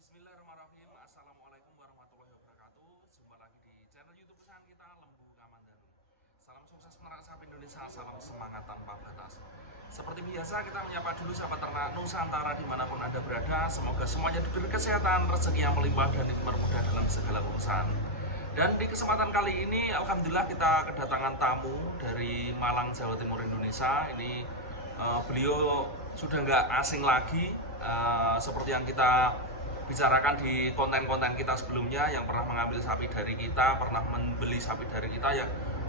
Bismillahirrahmanirrahim. Assalamualaikum warahmatullahi wabarakatuh. Jumpa lagi di channel YouTube kesayangan kita, Lembu Kamandanu. Salam sukses peternak sapi Indonesia, salam semangat tanpa batas. Seperti biasa kita menyapa dulu sahabat ternak Nusantara dimanapun Anda berada. Semoga semuanya diberi kesehatan, rezeki yang melimpah dan dipermudah dalam segala urusan. Dan di kesempatan kali ini alhamdulillah kita kedatangan tamu dari Malang, Jawa Timur, Indonesia. Ini beliau sudah nggak asing lagi seperti yang kita bicarakan di konten-konten kita sebelumnya, yang pernah mengambil sapi dari kita, pernah membeli sapi dari kita,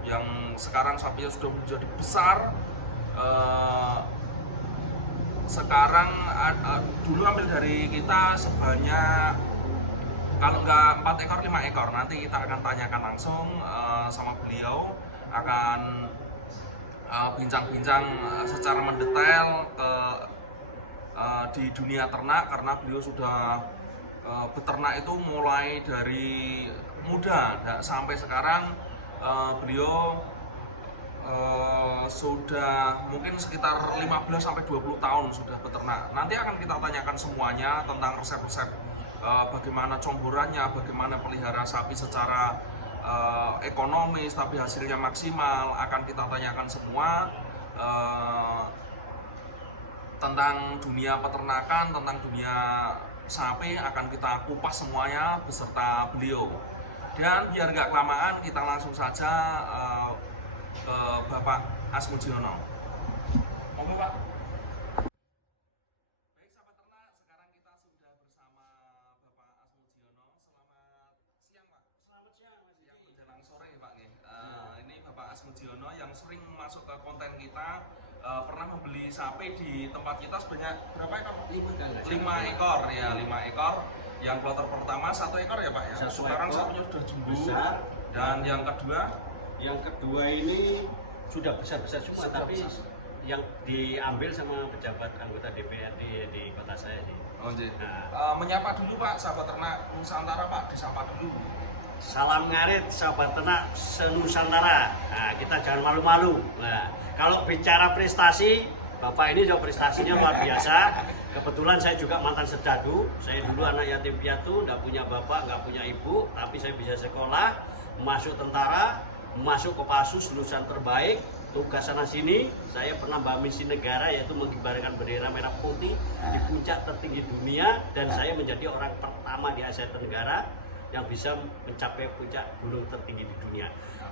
yang sekarang sapinya sudah menjadi besar. Sekarang dulu ambil dari kita sebanyak kalau nggak 4 ekor 5 ekor. Nanti kita akan tanyakan langsung sama beliau, akan bincang-bincang secara mendetail di dunia ternak, karena beliau sudah beternak itu mulai dari muda sampai sekarang. Beliau sudah mungkin sekitar 15-20 tahun sudah beternak. Nanti akan kita tanyakan semuanya tentang resep-resep, bagaimana comborannya, bagaimana pelihara sapi secara ekonomis tapi hasilnya maksimal. Akan kita tanyakan semua tentang dunia peternakan, tentang dunia sapi, akan kita kupas semuanya beserta beliau. Dan biar nggak kelamaan, kita langsung saja ke Bapak Asmudiono. Monggo Pak. Baik sahabat ternak, sekarang kita sudah bersama Bapak Asmudiono. Selamat siang Pak. Selamat siang Mas. Yang menjelang sore Pak. Ini Bapak Asmudiono yang sering masuk ke konten kita. Pernah membeli sapi di tempat kita sebanyak berapa ekor? 5 ekor ya, 5 ekor. Yang kloter pertama 1 ekor ya Pak ya. Sekarang sapinya sudah jumbo. Besar. Dan yang kedua? Yang kedua ini sudah besar-besar semua, tapi yang diambil sama pejabat anggota DPRD di kota saya sih. Oh, menyapa dulu Pak, sahabat ternak Nusantara Pak, disapa dulu. Salam ngarit sahabat ternak senusantara. Nah, kita jangan malu-malu. Nah, kalau bicara prestasi, Bapak ini juga prestasinya luar biasa. Kebetulan saya juga mantan serdadu. Saya dulu anak yatim piatu, nggak punya bapak, nggak punya ibu, tapi saya bisa sekolah, masuk tentara, masuk Kopassus, lulusan terbaik. Tugas sana sini, saya pernah bawa misi negara, yaitu mengibarkan bendera merah putih di puncak tertinggi dunia, dan saya menjadi orang pertama di Asia Tenggara yang bisa mencapai puncak gunung tertinggi di dunia.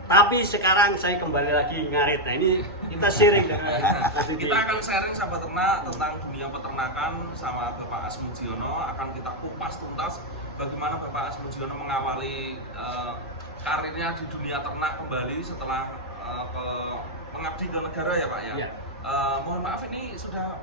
Tapi sekarang saya kembali lagi ngarit. Nah, ini kita sharing. Kita akan sharing sahabat ternak tentang dunia peternakan sama Bapak Asmudiono. Akan kita kupas tuntas bagaimana Bapak Asmudiono mengawali karirnya di dunia ternak kembali setelah ke mengabdi ke negara ya Pak ya. Iya. Mohon maaf ini sudah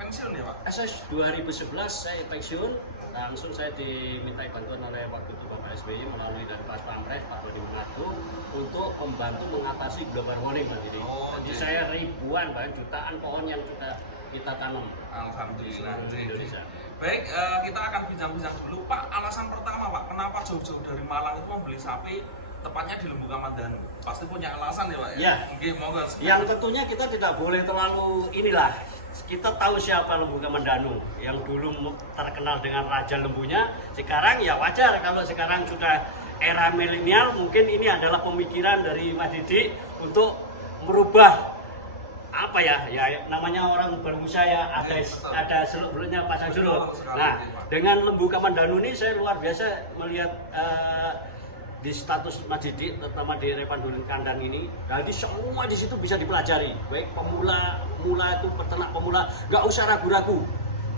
pensiun ya Pak? Saya 2011 saya pensiun, langsung saya diminta bantuan oleh waktu itu Bapak SBY melalui dari Pas Pampres Pak Dodi Munardo untuk membantu mengatasi global warming Pak Didi. Jadi saya ribuan bahkan jutaan pohon yang sudah kita tanam. Alhamdulillah. Di Indonesia. Baik, kita akan bincang-bincang dulu Pak. Alasan pertama Pak, kenapa jauh-jauh dari Malang itu membeli sapi tepatnya di Lembu Kamandanu? Pasti punya alasan ya Pak ya? Ya. Mungkin monggo. Yang tentunya kita tidak boleh terlalu inilah. Kita tahu siapa Lembu Kamandanu yang dulu terkenal dengan raja lembunya. Sekarang ya wajar kalau sekarang sudah era milenial, mungkin ini adalah pemikiran dari Mas Didi untuk merubah apa ya namanya orang berusaha ya, ada seluk-beluknya pasang surut. Nah, dengan Lembu Kamandanu ini saya luar biasa melihat di status Mas Didi, terutama di Repandulin Kandang ini, jadi semua di situ bisa dipelajari, baik pemula itu peternak pemula, nggak usah ragu-ragu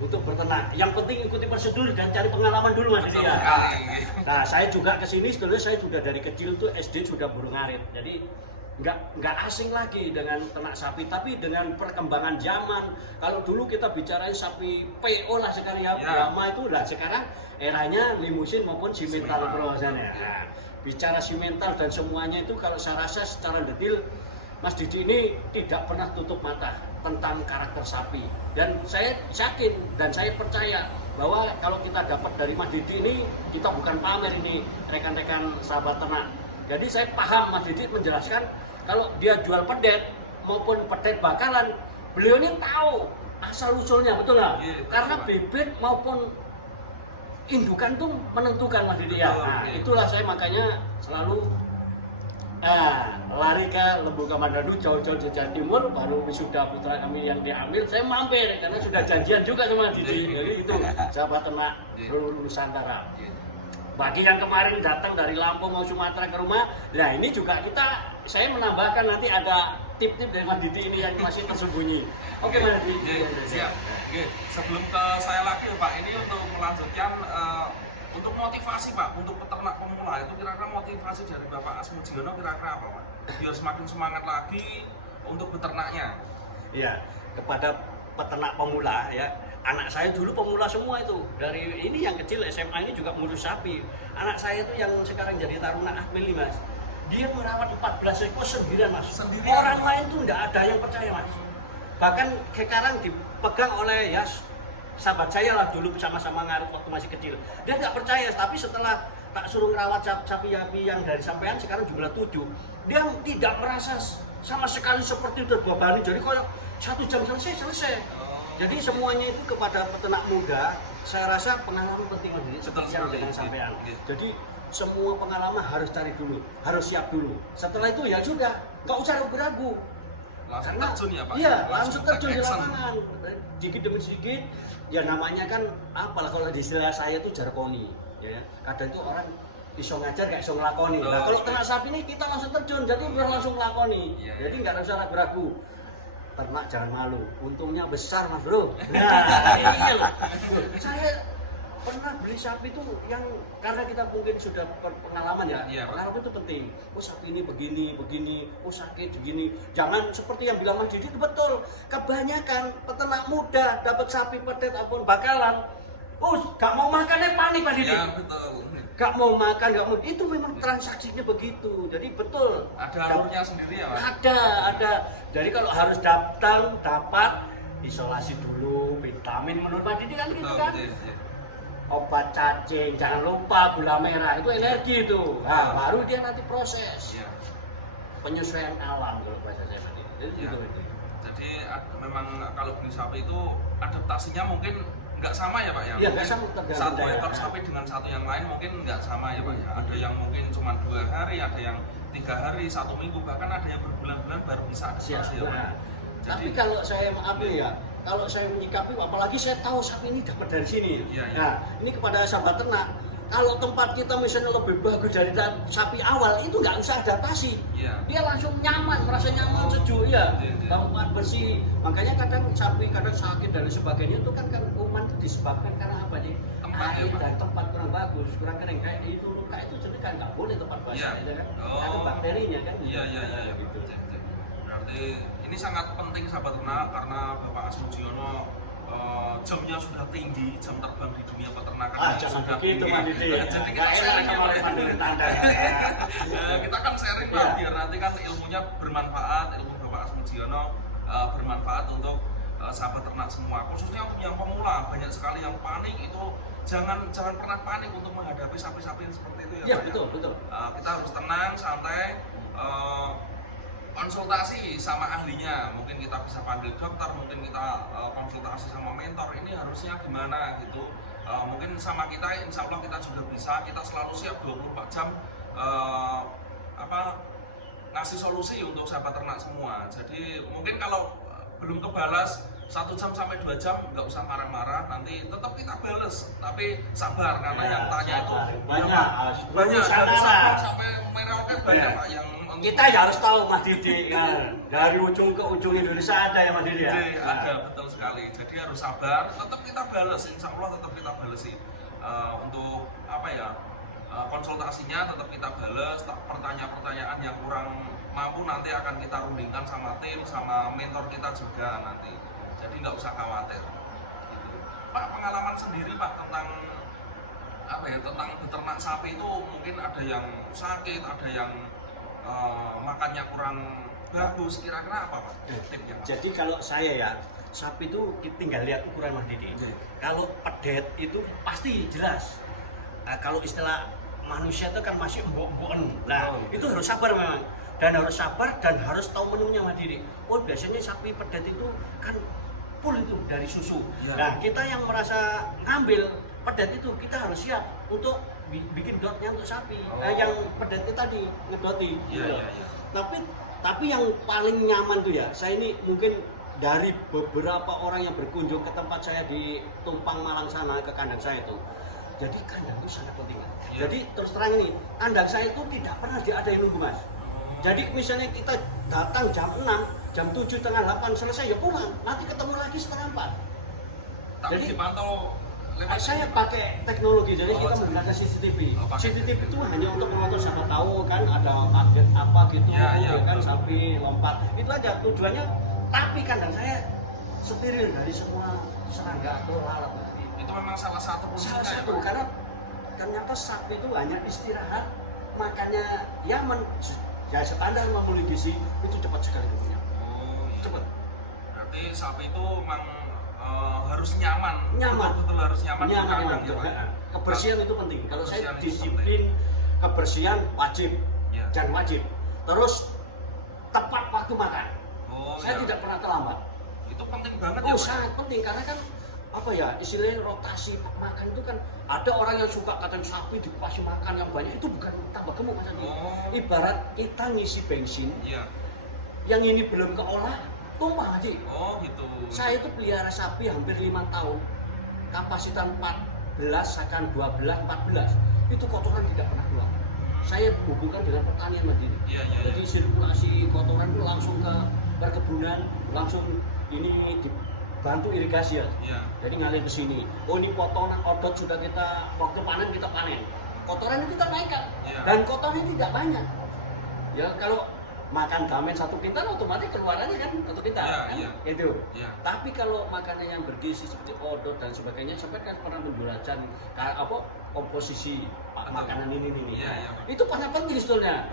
untuk berternak. Yang penting ikuti prosedur dan cari pengalaman dulu Mas Didi ya. Nah, saya juga kesini sebenarnya saya sudah dari kecil tuh SD sudah burung ngarit, jadi nggak asing lagi dengan ternak sapi, tapi dengan perkembangan zaman. Kalau dulu kita bicarain sapi PO lah sekarang ya, Brahma itu lah sekarang eranya limusin maupun simental perusahaannya. Nah, bicara simental dan semuanya itu kalau saya rasa secara detail Mas Didi ini tidak pernah tutup mata tentang karakter sapi, dan saya yakin dan saya percaya bahwa kalau kita dapat dari Mas Didi ini, kita bukan pamer ini rekan-rekan sahabat ternak. Jadi saya paham Mas Didi menjelaskan kalau dia jual pedet maupun pedet bakalan, beliau ini tahu asal usulnya, betul nggak? Karena bibit maupun indukan tuh menentukan Mas Didi ya. Nah, itulah saya makanya selalu lari ke Lembu Kamandanu jauh-jauh di Jawa Timur, baru wisuda putra kami yang diambil, saya mampir karena sudah janjian juga sama Didi. Jadi itu sahabat ternak seluruh Nusantara. Bagi yang kemarin datang dari Lampung mau Sumatera ke rumah, nah ini juga saya menambahkan nanti ada tip-tip dari Mas Didi ini yang masih tersembunyi. Oke Mas Didi. Siap. Oke, sebelum ke saya lagi Pak, ini untuk melanjutkan untuk motivasi Pak, untuk peternak pemula itu kira-kira motivasi dari Bapak Asmujiono kira-kira apa Pak? Biar semakin semangat lagi untuk beternaknya. Iya, kepada peternak pemula ya. Anak saya dulu pemula semua itu. Dari ini yang kecil SMA ini juga ngurus sapi. Anak saya itu yang sekarang jadi taruna Akmil nih Mas. Dia merawat 14 ekor sendirian Mas. Orang lain tuh enggak ada yang percaya Mas. Bahkan sekarang dipegang oleh ya sahabat saya lah dulu sama-sama ngarit waktu masih kecil. Dia nggak percaya, tapi setelah tak suruh merawat sapi-sapi yang dari sampean sekarang jumlah 7, dia tidak merasa sama sekali seperti terbebani. Jadi kalau 1 jam selesai. Jadi semuanya itu kepada peternak muda, saya rasa pengalaman penting seperti yang dengan sampean. Jadi semua pengalaman harus cari dulu, harus siap dulu. Setelah itu ya sudah, nggak usah ragu-ragu. Langsung terjun ya Pak? Iya, langsung terjun di lapangan. Sedikit demi sedikit, ya namanya kan apalah kalau di istilah saya itu jarkoni. Ya, kadang itu orang iso ngajar gak iso ngelakoni. Nah, kalau ternak sapi ini kita langsung terjun, jadi udah langsung ngelakoni. Jadi nggak usah ragu-ragu. Ternak jangan malu, untungnya besar Mas Bro. Nah, iya loh. Saya pernah beli sapi itu yang karena kita mungkin sudah pengalaman ya, pengalaman itu penting. Oh sapi ini begini, oh sakit begini. Jangan seperti yang bilang Mas Didi itu betul. Kebanyakan peternak muda dapat sapi pedet ataupun bakalan, gak mau makannya panik Mas Didi. Ya betul. Gak mau makan, itu memang transaksinya begitu. Jadi betul. Ada alurnya sendiri ya Pak? Ada. Jadi kalau harus dapat isolasi dulu, vitamin menurut Pak Didi kan gitu kan. Obat cacing, jangan lupa gula merah, itu energi itu. Nah, baru dia nanti proses penyesuaian alam kalau bahasa saya Pak Didi. Jadi memang kalau beli sapi itu adaptasinya mungkin nggak sama ya Pak ya? Iya, nggak sama. Satu ekor sapi dengan satu yang lain mungkin nggak sama ya Pak ya? Ada yang mungkin cuma 2 hari, ada yang 3 hari, 1 minggu, bahkan ada yang berbulan-bulan baru bisa adaptasi ya Pak ya? Tapi kalau saya maafin ya, kalau saya menyikapi, apalagi saya tahu sapi ini dapat dari sini. Nah, ini kepada sahabat ternak, kalau tempat kita misalnya lebih bagus dari sapi awal, itu nggak usah adaptasi. Dia langsung nyaman, merasa nyaman, sejuk ya. Tempat bersih. Makanya kadang sapi kadang sakit dan sebagainya itu kan kuman disebabkan karena apa nih? Air dan tempat kurang bagus, kurang kering. Kayak itu luka itu jadi kan nggak boleh tempat basah, ya kan? Ada bakterinya kan. Iya. Gitu. berarti ini sangat penting sahabat ternak karena Bapak Asmujiono jamnya sudah tinggi, jam terbang di dunia peternakan jangan sudah begitu tinggi. Mas Didi. Jadi kita sharing ya, Pak, ya. Kita kan sharing Pak, Iya. biar nanti kan ilmunya bermanfaat, ilmu Bapak Asmujiono bermanfaat untuk sahabat ternak semua, khususnya untuk yang pemula. Banyak sekali yang panik itu, jangan pernah panik untuk menghadapi sapi-sapi yang seperti itu ya Iya, Pak, betul, betul. kita harus tenang, santai, konsultasi sama ahlinya. Mungkin kita bisa panggil dokter, mungkin kita konsultasi sama mentor, ini harusnya gimana gitu. Mungkin sama kita, insya Allah kita juga bisa, kita selalu siap 24 jam ngasih solusi untuk sahabat ternak semua. Jadi mungkin kalau belum kebalas 1 jam sampai 2 jam, nggak usah marah-marah, nanti tetap kita balas, tapi sabar karena yang tanya itu banyak banyak dari Sabang sampai Merauke banyak Pak yang kita ya harus tahu Mas Didi kan, dari ujung ke ujung Indonesia ada ya Mas Didi ya. ada, betul sekali. Jadi harus sabar, tetap kita balas, insya Allah tetap kita balasi. Untuk konsultasinya tetap kita balas, pertanyaan-pertanyaan yang kurang mampu nanti akan kita rundingkan sama tim, sama mentor kita juga nanti. Jadi nggak usah khawatir. Gitu. Pak, pengalaman sendiri Pak tentang tentang beternak sapi itu mungkin ada yang sakit, ada yang makannya kurang bagus, kira-kira apa Pak tipnya Pak? Jadi kalau saya ya, sapi itu tinggal lihat ukuran Mas Didi. Kalau pedet itu pasti jelas. Nah, kalau istilah manusia itu kan masih embok-embokan. Nah, itu harus sabar memang. Dan harus sabar dan harus tahu menunya Mas Didi. Oh, biasanya sapi pedet itu kan full itu dari susu. Ya. Nah, kita yang merasa ngambil pedet itu kita harus siap untuk bikin dotnya untuk sapi. Yang pedet itu tadi ngedoti. Iya, iya, iya. Tapi yang paling nyaman tuh ya, saya ini mungkin dari beberapa orang yang berkunjung ke tempat saya di Tumpang Malang sana, ke kandang saya itu. Jadi kandang itu sangat penting. Ya. Jadi terus terang ini, kandang saya itu tidak pernah diadain nunggu Mas. Jadi misalnya kita datang jam 6, jam 7, setengah 8 selesai ya pulang. Nanti ketemu lagi setengah 4. Tapi Jadi dipantau lewat saya pakai teknologi, jadi kita menggunakan CCTV. pakai CCTV itu hanya untuk mengontrol, siapa tahu kan ada update apa gitu, Ya, kan betul. sapi lompat. Itu aja tujuannya. Tapi kandang saya steril dari semua serangga atau lalat. itu memang salah satu Salah fungsinya ya satu Pak? karena ternyata sapi itu hanya istirahat, makannya ya standar memenuhi gizi, itu cepat sekali tumbuhnya. Oh, iya. Cepat. Berarti sapi itu memang harus nyaman. Nyaman. Betul harus nyaman di kandang ya betul. Pak. Kebersihan itu penting. Kalau saya Kebersihan itu disiplin, kebersihan wajib Ya. dan wajib. Terus tepat waktu makan. Oh, Saya ya. tidak pernah terlambat. Itu penting banget ya Oh, Pak. sangat penting karena kan apa ya istilahnya rotasi makan itu kan ada orang yang suka katakan sapi dikasih makan yang banyak itu bukan tambah gemuk Mas Andi. Oh. Ibarat kita ngisi bensin Iya. yang ini belum keolah tumpah Haji. Oh, gitu. Saya itu pelihara sapi hampir 5 tahun, kapasitas 14, akan 12, 14, itu kotoran tidak pernah keluar. Saya hubungkan dengan pertanian mandiri. Iya, iya, iya. Jadi sirkulasi kotoran itu langsung ke perkebunan, langsung ini dibantu irigasi ya. Iya. Jadi ngalir ke sini. Oh, ini potongan odot sudah kita waktu panen kita panen. Kotoran itu kita naikkan. Iya. Dan kotornya tidak banyak. Ya kalau makan gamen 1 kintal otomatis keluar aja kan 1 kintal. Iya, Kan? iya. Itu. Iya. Tapi kalau makanan yang bergizi seperti odot dan sebagainya, sampai kan pernah menjelaskan komposisi makanan ini. Iya, iya, Pak. Itu paling penting sebetulnya.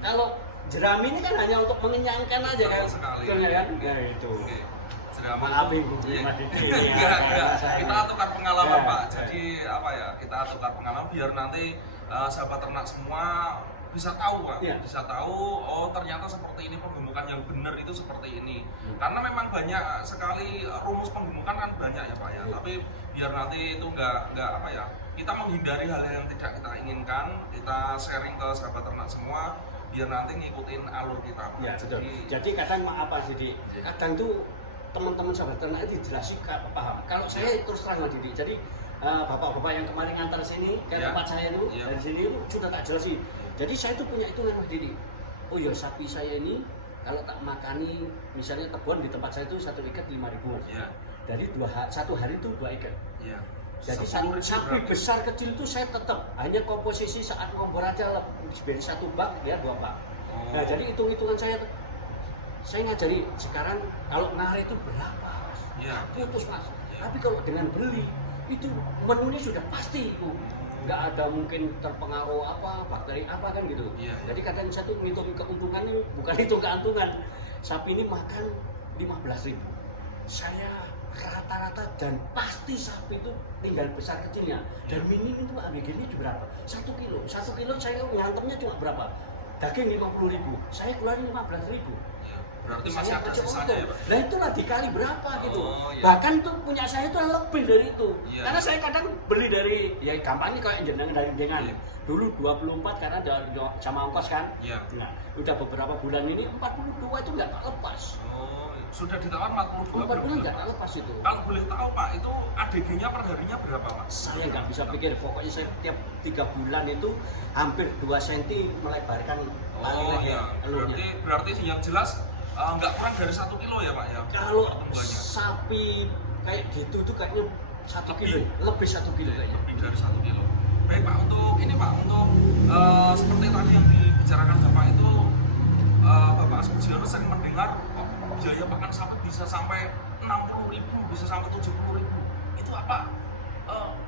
Kalau jerami ini kan hanya untuk mengenyangkan aja kan. Betul sekali. Sebetulnya kan. Ya itu. Oke. Sudah Maaf aman. Ibu, Iya. Mas Didi. Enggak. Kita tukar pengalaman Ya, Pak. ya. Jadi kita tukar pengalaman biar nanti sahabat ternak semua bisa tahu Pak. Iya. Bisa tahu oh ternyata seperti ini penggemukan yang benar itu seperti ini. Karena memang banyak sekali rumus penggemukan kan banyak ya Pak ya. Tapi biar nanti itu enggak kita menghindari hal yang tidak kita inginkan, kita sharing ke sahabat ternak semua biar nanti ngikutin alur kita Pak. Ya, betul. Jadi kadang maaf Pak Didi, kadang tuh teman-teman sahabat ternak itu dijelasin paham. Kalau saya terus terang Mas Didi, jadi bapak-bapak yang kemarin ngantar sini ke Ya. tempat saya itu Ya. dari sini itu sudah tak jelasin. Jadi saya tuh punya hitungan Mas Didi. Oh ya sapi saya ini kalau tak makani misalnya tebon di tempat saya itu 1 ikat 5.000 Mas. Iya. Dari 1 hari itu 2 ikat. Iya. Jadi 10.000 sapi berarti. besar kecil itu saya tetap hanya komposisi saat ngompor aja lebih dari 1 bak dia 2 bak. Oh. Nah jadi hitung-hitungan saya saya ngajari sekarang kalau ngarit itu berapa mas? Iya. Putus mas. Iya. Tapi kalau dengan beli itu menunya sudah pasti itu. Nggak ada mungkin terpengaruh apa bakteri apa kan gitu. Iya. Jadi kadang satu ngitung keuntungan ini bukan hitung keuntungan. Sapi ini makan 15.000. Saya rata-rata dan pasti sapi itu tinggal besar kecilnya dan minim itu ABG-nya berapa? 1 kilo. 1 kilo saya ngantemnya cuma berapa? Daging 50.000. Saya keluarin 15.000. Ya, berarti masih ada sisanya ya Pak? Nah itulah dikali berapa gitu. iya. Bahkan tuh punya saya itu lebih dari itu. Iya. Karena saya kadang beli dari ya gampangnya kayak jenengan dari jenengan. Iya. Dulu 24 karena ada sama ongkos kan. Iya. Nah, udah beberapa bulan ini 42 itu nggak tak lepas. Oh, sudah ditawar 42 4 bulan nggak Pak? tak lepas itu. Kalau boleh tahu Pak, itu ADG-nya per harinya berapa Pak? Saya nggak bisa pikir, pokoknya saya tiap 3 bulan itu hampir 2 cm melebarkan tali Oh leher iya, telurnya. berarti yang jelas nggak kurang dari 1 kilo ya Pak ya? Kalau pertumbuhannya sapi kayak gitu tuh kayaknya 1 kilo, lebih 1 kilo kayaknya. lebih dari 1 kilo. Baik Pak, untuk ini Pak, untuk seperti tadi yang dibicarakan Bapak itu, Bapak Asmujiono sering mendengar biaya pakan sapi bisa sampai 60.000, bisa sampai 70.000. Itu apa?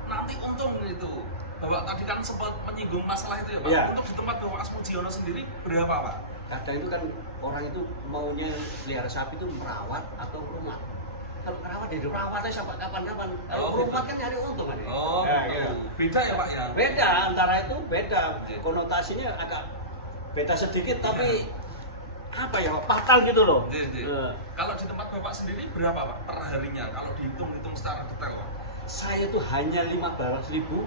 Nanti untung gitu. Bapak tadi kan sempat menyinggung masalah itu ya Pak. Iya. Untuk di tempat Bapak Asmujiono sendiri berapa Pak? Kadang itu kan orang itu maunya pelihara sapi itu merawat atau rumah. Kalau merawat ya dirawat aja sampai kapan-kapan. Kalau Oh, rumah gitu. kan nyari untung kan. Oh, Ya, gitu. ya. Beda ya Pak ya? Beda antara itu beda. Iya. Konotasinya agak beda sedikit Iya. tapi apa ya fatal gitu loh. Iya, iya. Eh, Kalau di tempat Bapak sendiri berapa Pak per harinya? Kalau dihitung-hitung secara detail Pak? Saya tuh hanya 15.000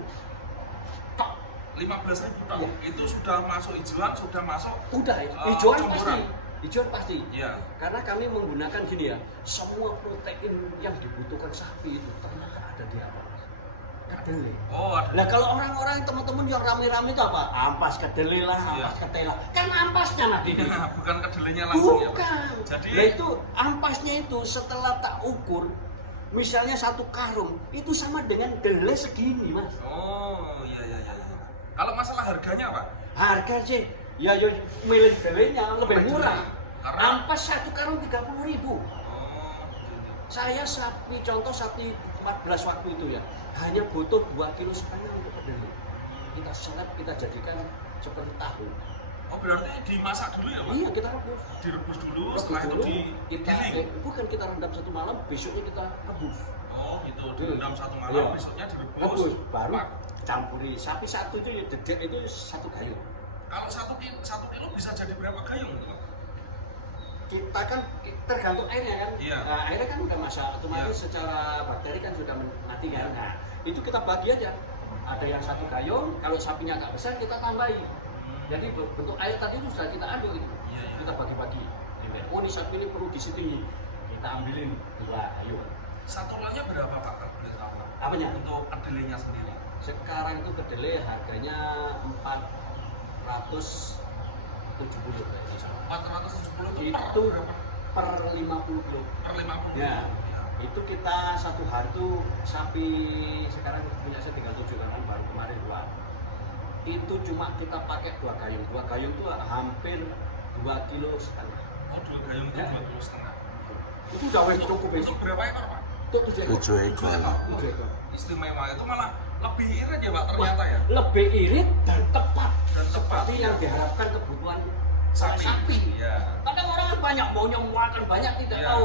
tok. 15.000 tahun. Iya. Itu sudah masuk hijauan, sudah masuk Udah, hijauan jemuran. pasti. Hijauan pasti. Iya. Karena kami menggunakan gini ya, semua protein yang dibutuhkan sapi itu ternyata ada di apa? Kedelai. Oh, ada. Nah kalau orang-orang teman-teman yang rame-rame itu apa? Ampas kedelai lah, ampas Iya. ketela. Kan ampasnya nah ini. Bukan kedelainya langsung ya Pak? Bukan. Jadi Nah itu ampasnya itu setelah tak ukur, misalnya 1 karung itu sama dengan kedelai segini mas. oh iya iya iya. Kalau masalah harganya Pak? Harga sih, ya milih kedelainya lebih Lebih murah. Karena Ampas 1 karung 30.000. oh, Saya sapi, contoh sapi 14 waktu itu ya, hanya butuh 2,5 kilo untuk kedelai. Kita seleb, kita jadikan seperti tahu. oh berarti dimasak dulu ya Pak? Iya, kita rebus. Direbus dulu, Rebus setelah itu dulu, digiling. bukan kita rendam 1 malam, besoknya kita rebus. Oh gitu, direndam 1 malam, Iya. besoknya direbus. Rebus, baru Pak, campuri. Sapi 1 itu ya dedek itu 1 gayung. kalau 1 kilo bisa jadi berapa gayung itu Pak? Kita kan tergantung airnya kan. Iya. Nah, airnya kan udah masak, otomatis Iya. secara bakteri kan sudah mati kan. Nah, itu kita bagi aja. Ada yang 1 gayung, kalau sapinya agak besar kita tambahi. Jadi bentuk air tadi itu sudah kita aduk itu. Iya, iya. Kita bagi-bagi. Oh ini sapi ini perlu di situ, kita ambilin 2 gayung. Satulannya berapa Pak? Kalau boleh tahu Pak? Apanya? Untuk kedelainya sendiri. Sekarang itu kedelai harganya 470 kayaknya. 470 Itu berapa? per 50 kilo. Per 50. Ya. Itu kita 1 hari tuh sapi sekarang punya saya 37 kan baru kemarin keluar. Itu cuma kita pakai 2 gayung. 2 gayung tuh hampir 2,5 kilo. Oh, 2 gayung itu Ya. 2,5 kilo. Itu udah wes cukup Untuk berapa ekor Pak? Tuh 7 ekor. 7 ekor. 7 ekor. Istimewa itu malah lebih irit ya Pak ternyata ya. Lebih irit dan tepat. Dan tepat. Seperti yang diharapkan kebutuhan Sapi. sapi. Iya. Kadang orang kan banyak maunya makan banyak tidak Iya. tahu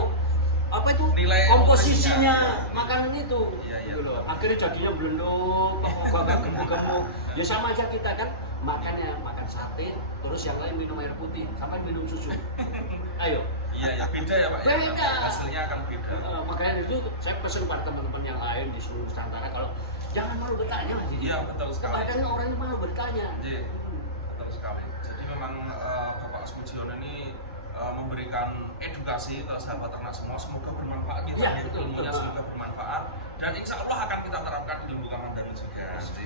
apa itu Nilai komposisinya nutrisinya. makanan itu. Iya, iya. Gitu loh. Akhirnya jadinya belenduk, gemuk-gemuk. Ya sama aja kita kan makannya makan sate, terus yang lain minum air putih, sampai minum susu. Ayo. Iya, ya beda ya Pak ya. Beda. Hasilnya akan beda. Makanya itu saya pesan pada teman-teman yang lain di seluruh Nusantara kalau jangan malu bertanya Mas. Iya, betul sekali. Kadang orang ini malu bertanya. Iya, betul sekali. Jadi memang Bapak Asmujiono ini memberikan edukasi ke sahabat ternak semua, semoga bermanfaat kita Ya, ya, betul, ilmunya betul. semoga bermanfaat dan insya Allah akan kita terapkan di Lembu Kamandanu juga nanti.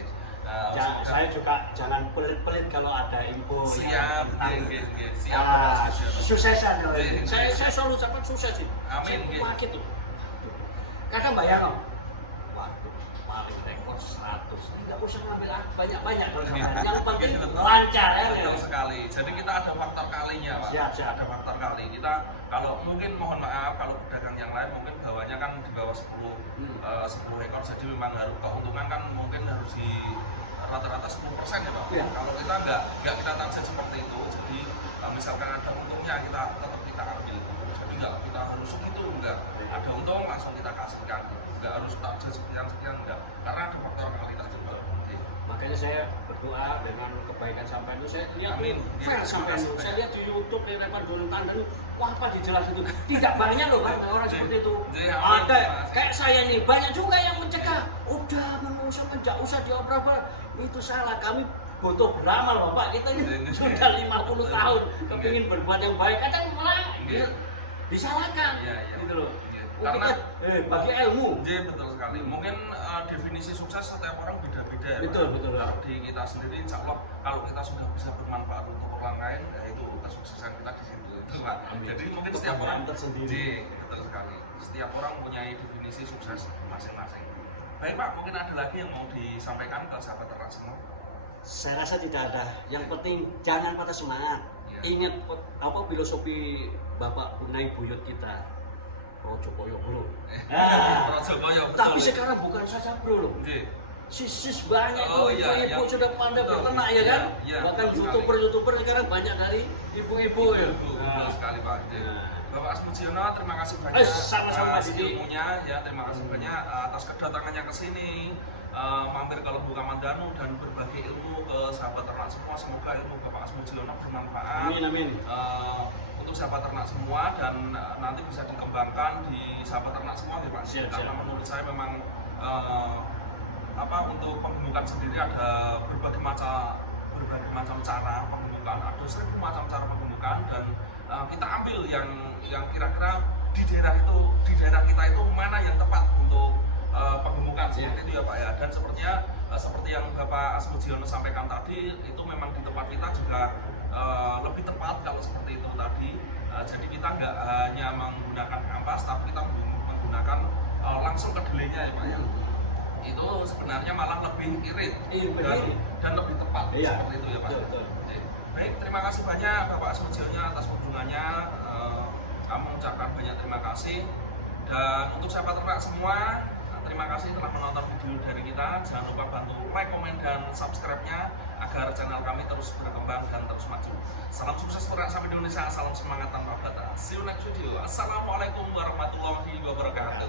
Saya juga jangan pelit-pelit kalau ada info siap, yang tentang nggih, nggih, siap Ah, Bapak Asmujiono. suksesan ya. Iya. Saya selalu ucapkan sukses sih. Amin, Saya iya. Makin tuh. Kadang bayar kok. Waduh, paling rekor 100. Tidak usah ngambil banyak-banyak kalau sama. Yang penting Iya, betul. lancar ya. Betul sekali. sekali. Jadi kita ada faktor kalinya, Pak. Siap. Ada faktor kali. Kita kalau mungkin mohon maaf kalau pedagang yang lain mungkin bawahnya kan di bawah 10 ekor, jadi memang harus keuntungan kan mungkin harus di rata-rata 10% ya, Pak. Iya. Kalau kita nggak kita target seperti itu. Jadi misalkan ada untungnya kita ambil. Jadi nggak kita harus segitu, nggak ada untung langsung kita kasihkan. Nggak harus target sekian enggak. Karena ada faktor kali tadi, Pak. Makanya saya berdoa dengan kebaikan sampai itu, saya lihat Amin. fair Ya, sampai terima itu. kasih Saya lihat di YouTube kayak Repan Jonathan dan wah apa dijelasin itu. Tidak banyak loh Pak orang seperti itu. Ya, amin. Ada kayak saya nih banyak juga yang mencegah. Udah enggak usah dioper-oper. Itu salah. Kami butuh beramal Bapak. Kita ini sudah 50 tahun kepingin berbuat yang baik. Kadang malah disalahkan. Iya. Gitu loh. Iya. Karena bagi ilmu. Iya, betul sekali. Mungkin definisi sukses setiap orang beda-beda ya, Betul, Pak. betul. Kalau di kita sendiri insya Allah kalau kita sudah bisa bermanfaat untuk orang lain, ya itu kesuksesan kita di situ itu, Pak. Amin. Jadi mungkin setiap orang tersendiri. betul sekali. Setiap orang mempunyai definisi sukses masing-masing. Baik, Pak, mungkin ada lagi yang mau disampaikan ke sahabat ternak semua? Saya rasa tidak ada. Yang penting jangan patah semangat. Ya. Ingat apa filosofi Bapak Bunai Buyut kita. Rojo koyo bro. Rojo koyo, betul. Tapi sekarang bukan saja bro loh. Nggih. Sis banyak Oh, tuh iya, ibu-ibu iya. sudah pandai Betul. berternak ya kan. Iya, Bahkan betul youtuber sekarang banyak dari ibu-ibu ya. Betul sekali, Pak. Nah. Bapak Asmujiono, terima kasih banyak sama-sama, atas Didi. ilmunya, ya terima kasih banyak atas kedatangannya ke sini, mampir ke Lembu Kamandanu dan berbagi ilmu ke sahabat ternak semua. Semoga ilmu Bapak Asmujiono bermanfaat. Amin. Untuk sahabat ternak semua dan nanti bisa dikembangkan di sahabat ternak semua, ya, Pak. Siap. Karena menurut saya memang untuk penggemukan sendiri ada berbagai macam cara penggemukan, ada 1000 macam cara penggemukan dan kita ambil yang kira-kira di daerah kita itu mana yang tepat untuk penggemukan seperti itu ya, Pak ya. Dan seperti yang Bapak Asmujiono sampaikan tadi, itu memang di tempat kita juga lebih tepat kalau seperti itu tadi. Jadi kita nggak hanya menggunakan ampas, tapi kita menggunakan langsung kedelainya ya, Pak ya. Itu sebenarnya malah lebih irit dan lebih tepat seperti itu ya, Pak. Betul. Baik, terima kasih banyak Bapak Asmujiono atas kunjungannya. Kami mengucapkan banyak terima kasih. Dan untuk sahabat ternak semua, terima kasih telah menonton video dari kita. Jangan lupa bantu like, komen, dan subscribe-nya agar channel kami terus berkembang dan terus maju. Salam sukses ternak sampai Indonesia, salam semangat tanpa batas. See you next video. Assalamualaikum warahmatullahi wabarakatuh.